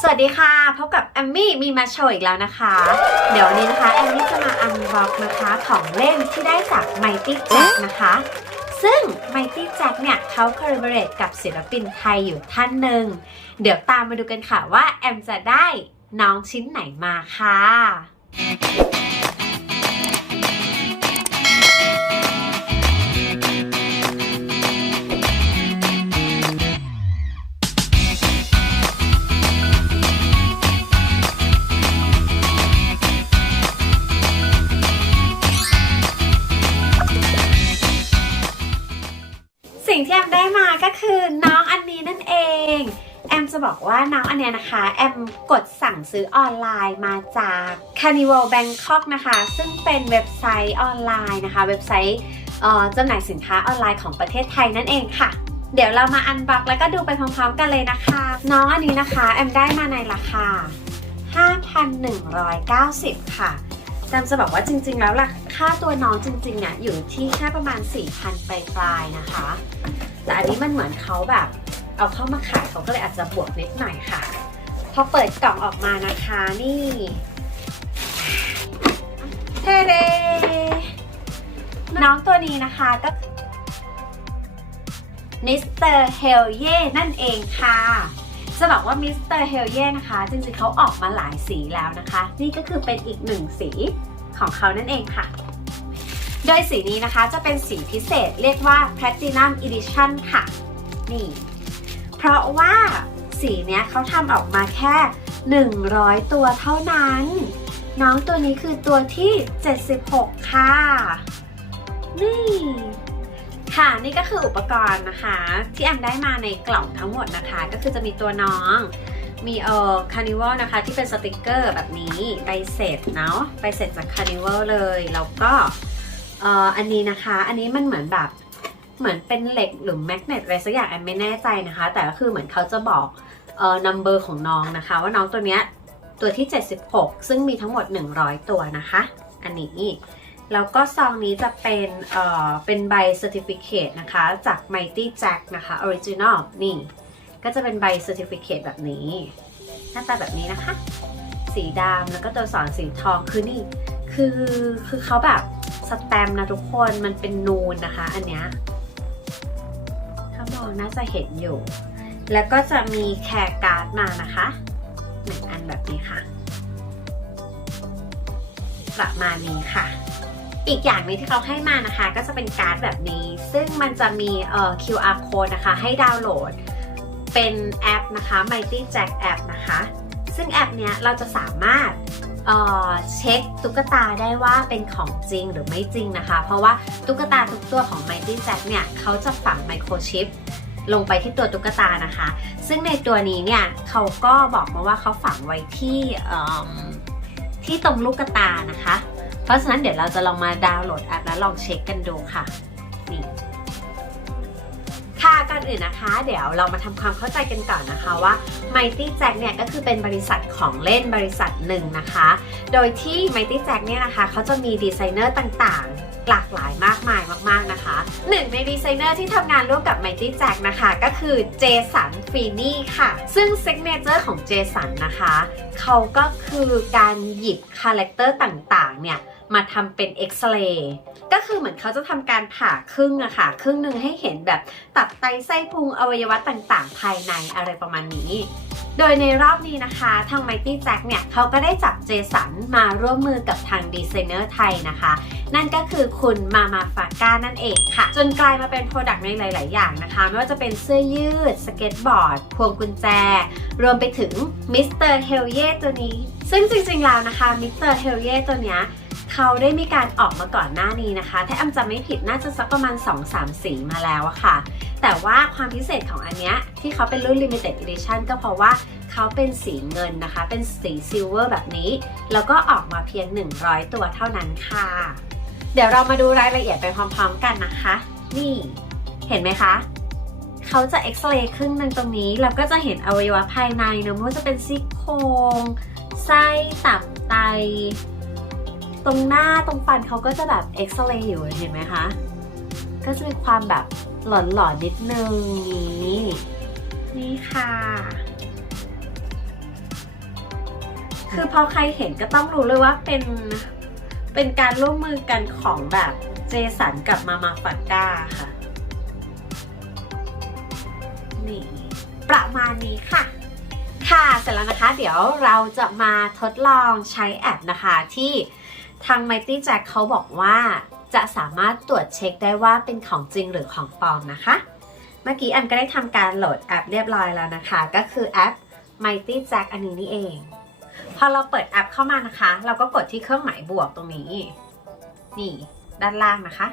สวัสดีค่ะ พบกับแอมมี่มีมาโชว์อีกแล้วนะคะ เดี๋ยววันนี้นะคะแอมมี่จะมาอันบ็อกนะคะของเล่นที่ได้จากไมตี้แจ็คนะคะ ซึ่งไมตี้แจ็คเนี่ยเขาคอลลาบอร์เรทกับศิลปินไทยอยู่ท่านหนึ่ง เดี๋ยวตามมาดูกันค่ะว่าแอมจะได้น้องชิ้นไหนมาค่ะ จะบอกว่าน้องอันเนี้ยนะคะ แอมกดสั่งซื้อออนไลน์มาจาก Carnival Bangkok นะคะ ซึ่งเป็นเว็บไซต์ออนไลน์นะคะ เว็บไซต์เอ่อจำหน่ายสินค้าออนไลน์ของประเทศไทยนั่นเองค่ะ เดี๋ยวเรามาอันบ็อกแล้วก็ดูไปพร้อมๆกันเลยนะคะ น้องอันนี้นะคะ แอมได้มาในราคา 5,190 ค่ะแจมจะบอกว่าจริง ๆ แล้วราค่าตัวน้องจริงๆเนี่ยอยู่ที่แค่ประมาณ 4,000ปลายๆนะคะ แต่อันนี้มันเหมือนเขาแบบ เอาเข้ามาขายเขาก็เลยอาจจะบวกนิดหน่อยค่ะ พอเปิดกล่องออกมานะคะนี่เทเดน้องตัวนี้นะคะก็มิสเตอร์เฮลเย่นั่นเองค่ะจะบอกว่ามิสเตอร์เฮลเย่นะคะ จริงๆเขาออกมาหลายสีแล้วนะคะ นี่ก็คือเป็นอีกหนึ่งสีของเขานั่นเองค่ะ โดยสีนี้นะคะจะเป็นสีพิเศษเรียกว่า Platinum Edition ค่ะ นี่ เพราะว่าสีเนี้ยเขาทำออกมาแค่ 100 ตัวเท่านั้น น้องตัวนี้คือตัวที่ 76 ค่ะ นี่ค่ะนี่ก็คืออุปกรณ์นะคะ ที่แอมได้มาในกล่องทั้งหมดนะคะ ก็คือจะมีตัวน้อง มีเอ่อคานิวัลนะคะ ที่เป็นสติกเกอร์แบบนี้ใบเสร็จเนาะใบเสร็จจากคานิวัลเลย แล้วก็เอ่ออันนี้นะคะ อันนี้มันเหมือนแบบ เหมือนเป็นเหล็กหรือแมกเนตอะไรสักอย่างแอมไม่แน่ใจนะคะ แต่ก็คือเหมือนเขาจะบอกเอ่อนัมเบอร์ของน้องนะคะ ว่าน้องตัวเนี้ยตัวที่ 76 ซึ่งมีทั้งหมด 100 ตัวนะคะ อันนี้แล้วก็ซองนี้จะเป็นเอ่อเป็นใบ certificate นะคะ จาก Mighty Jack นะคะ original นี่ ก็จะเป็นใบ certificate แบบนี้ หน้าตาแบบนี้นะคะ สีดำแล้วก็ตัวสอนสีทองคือนี่ คือคือเขาแบบสแตมป์นะทุกคนมันเป็นนูนนะคะ อันเนี้ย น่าจะเห็นอยู่ แล้วก็จะมีแคร์การ์ดมานะคะหนึ่งอันแบบนี้ค่ะ ประมาณนี้ค่ะ อีกอย่างหนึงที่เขาให้มานะคะ ก็จะเป็นการ์ดแบบนี้ ซึ่งมันจะมีเอ่อ QR code นะคะ ให้ดาวน์โหลด เป็นแอปนะคะ Mighty Jack App นะคะ ซึ่งแอปเนี้ยเราจะสามารถ เช็คตุ๊กตาได้ว่าเป็นของจริงหรือไม่จริงนะคะ เพราะว่าตุ๊กตาทุกตัวของ Mighty Jack เนี่ยเขาจะฝังไมโครชิปลงไปที่ตัวตุ๊กตานะคะ ซึ่งในตัวนี้เนี่ยเขาก็บอกมาว่าเขาฝังไว้ที่ที่ตรงลูกตานะคะ เพราะฉะนั้นเดี๋ยวเราจะลองมาดาวน์โหลดแอปแล้วลองเช็คกันดูค่ะนี่ ก่อนอื่นนะคะ เดี๋ยวเรามาทำความเข้าใจกันก่อนนะคะว่า Mighty Jack เนี่ยก็คือเป็นบริษัทของเล่นบริษัทหนึ่งนะคะ โดยที่ Mighty Jack เนี่ยนะคะเขาจะมีดีไซเนอร์ต่างๆ หลากหลายมากมายมากๆนะคะ ดีไซเนอร์ที่ทำงานร่วมกับ Mighty Jack นะคะ ก็คือเจสันฟีนี่ค่ะ ซึ่งซิกเนเจอร์ของเจสันนะคะ เขาก็คือการหยิบคาแรคเตอร์ต่างๆ เนี่ยมาทำเป็นเอ็กซเรย์ก็คือเหมือนเขาจะทำการผ่าครึ่งอะค่ะ ครึ่งหนึ่งให้เห็นแบบตับไตไส้พุงอวัยวะต่างๆ ภายในอะไรประมาณนี้ โดยในรอบนี้นะคะ ทาง Mighty Jack เนี่ยเขาก็ได้จับเจสันมาร่วมมือกับทางดีไซเนอร์ไทยนะคะ นั่นก็คือคุณมามาฟาก้านั่นเองค่ะ จนกลายมาเป็นโปรดักต์ในหลาย ๆ อย่างนะคะ ไม่ว่าจะเป็นเสื้อยืด สเก็ตบอร์ด พวงกุญแจ รวมไปถึงมิสเตอร์เฮลเย่ตัวนี้ ซึ่งจริง ๆ แล้วนะคะมิสเตอร์เฮลเย่ตัวเนี้ยเขาได้มีการออกมาก่อนหน้านี้นะคะ ถ้าแอมจำไม่ผิดน่าจะสักประมาณ 2-3 สีมาแล้วอะค่ะ แต่ว่าความพิเศษของอันเนี้ยที่เขาเป็นรุ่น limited edition ก็เพราะว่าเขาเป็นสีเงินนะคะ เป็นสีซิลเวอร์แบบนี้ แล้วก็ออกมาเพียง 100 ตัวเท่านั้นค่ะ เดี๋ยวเรามาดูรายละเอียดไปพร้อมๆกันนะคะ นี่ เห็นไหมคะเขาจะเอ็กซเรย์ครึ่งหนึ่งตรงนี้ เราก็จะเห็นอวัยวะภายในเนอะไม่ว่าจะเป็นซี่โครงไส้ตับไต ตรงหน้าตรงฟันเขาก็จะแบบเอ็กซเรย์อยู่เห็นไหมคะ ก็จะมีความแบบหลอนๆนิดนึงนี้นี่ค่ะ คือพอใครเห็นก็ต้องรู้เลยว่าเป็นเป็นการร่วมมือกันของแบบเจสันกับมามาฟัดก้าค่ะ นี่ ประมาณนี้ค่ะ ค่ะเสร็จแล้วนะคะ เดี๋ยวเราจะมาทดลองใช้แอปนะคะที่ทาง Mighty Jack เขาบอกว่า จะสามารถตรวจเช็คได้ว่าเป็นของจริงหรือของปลอมนะคะ เมื่อกี้แอมก็ได้ทำการโหลดแอปเรียบร้อยแล้วนะคะ ก็คือแอป Mighty Jack อันนี้นี่เอง พอเราเปิดแอปเข้ามานะคะ เราก็กดที่เครื่องหมายบวกตรงนี้ นี่ด้านล่างนะคะ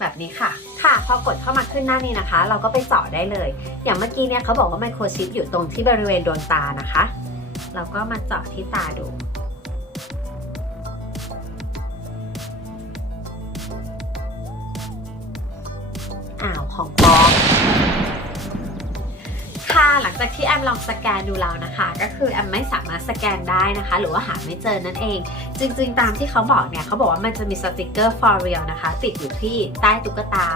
แบบนี้ค่ะ ค่ะ พอกดเข้ามาขึ้นหน้านี้นะคะ เราก็ไปเจาะได้เลย อย่างเมื่อกี้เนี่ยเขาบอกว่าไมโครชิปอยู่ตรงที่บริเวณดวงตานะคะ เราก็มาเจาะที่ตาดู อ้าวของปลอมค่ะหลังจากที่แอมลองสแกนดูแล้วนะคะ ก็คือแอมไม่สามารถสแกนได้นะคะ หรือว่าหาไม่เจอนั่นเอง จริง ๆ ตามที่เขาบอกเนี่ยเขาบอกว่ามันจะมีสติกเกอร์ for real นะคะ ติดอยู่ที่ใต้ตุ๊กตา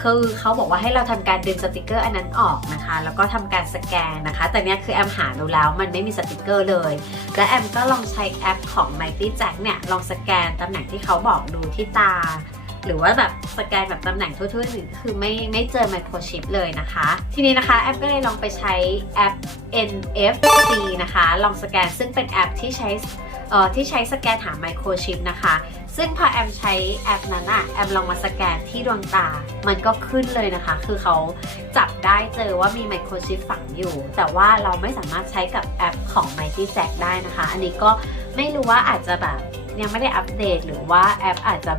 คือเขาบอกว่าให้เราทำการดึงสติกเกอร์อันนั้นออกนะคะ แล้วก็ทำการสแกนนะคะ แต่เนี้ยคือแอมหาดูแล้วมันไม่มีสติกเกอร์เลย และแอมก็ลองใช้แอปของ Mighty Jack เนี่ยลองสแกนตำแหน่งที่เขาบอกดูที่ตา หรือว่าแบบสแกนแบบตำแหน่งทั่วๆอื่นคือไม่ไม่เจอไมโครชิปเลยนะคะ ทีนี้นะคะแอปก็เลยลองไปใช้แอป NFC นะคะ ลองสแกนซึ่งเป็นแอปที่ใช้เอ่อที่ใช้สแกนหาไมโครชิปนะคะ ซึ่งพอแอมใช้แอปนั้นอะแอมลองมาสแกนที่ดวงตา มันก็ขึ้นเลยนะคะ คือเขาจับได้เจอว่ามีไมโครชิปฝังอยู่ แต่ว่าเราไม่สามารถใช้กับแอปของ Mighty Jack ได้นะคะ อันนี้ก็ไม่รู้ว่าอาจจะแบบยังไม่ได้อัปเดตหรือว่าแอปอาจจะ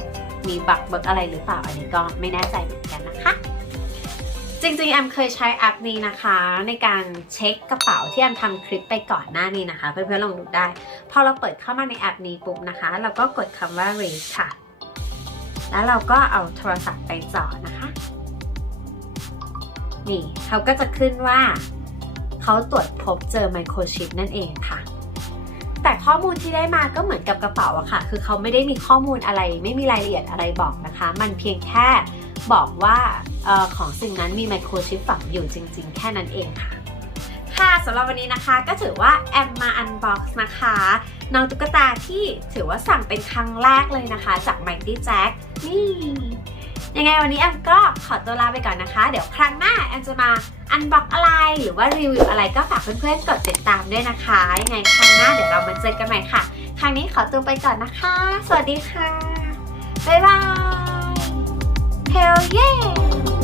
มีบักเบิกอะไรหรือเปล่าอันนี้ก็ไม่แน่ใจเหมือนกันนะคะ จริงๆแอมเคยใช้แอปนี้นะคะ ในการเช็คกระเป๋าที่แอมทำคลิปไปก่อนหน้านี้นะคะ เพื่อนๆลองดูได้ พอเราเปิดเข้ามาในแอปนี้ปุ๊บนะคะ เราก็กดคำว่า read ค่ะ แล้วเราก็เอาโทรศัพท์ไปจ่อนะคะ นี่เขาก็จะขึ้นว่าเขาตรวจพบเจอไมโครชิปนั่นเองค่ะ แต่ข้อมูลที่ได้มาก็เหมือนกับกระเป๋าอะค่ะ คือเขาไม่ได้มีข้อมูลอะไร ไม่มีรายละเอียดอะไรบอกนะคะ มันเพียงแค่บอกว่าออของสิ่งนั้นมีไมโครชิปฝังอยู่จริง ๆ แค่นั้นเองค่ะ ค่ะสำหรับวันนี้นะคะก็ถือว่าแอมมาอันบ็อกซ์นะคะน้องตุ๊กตาที่ถือว่าสั่งเป็นครั้งแรกเลยนะคะ จาก Mighty Jack นี่ยังไงวันนี้แอมก็ขอตัวลาไปก่อนนะคะ เดี๋ยวครั้งหน้าแอมจะมา อันบ็อกอะไรหรือว่ารีวิวอะไรก็ฝากเพื่อนๆกดติดตามด้วยนะคะยังไงครั้งหน้าเดี๋ยวเรามาเจอกันใหม่ค่ะ ครั้งนี้ขอตัวไปก่อนนะคะ สวัสดีค่ะ บ๊ายบาย Hell yeah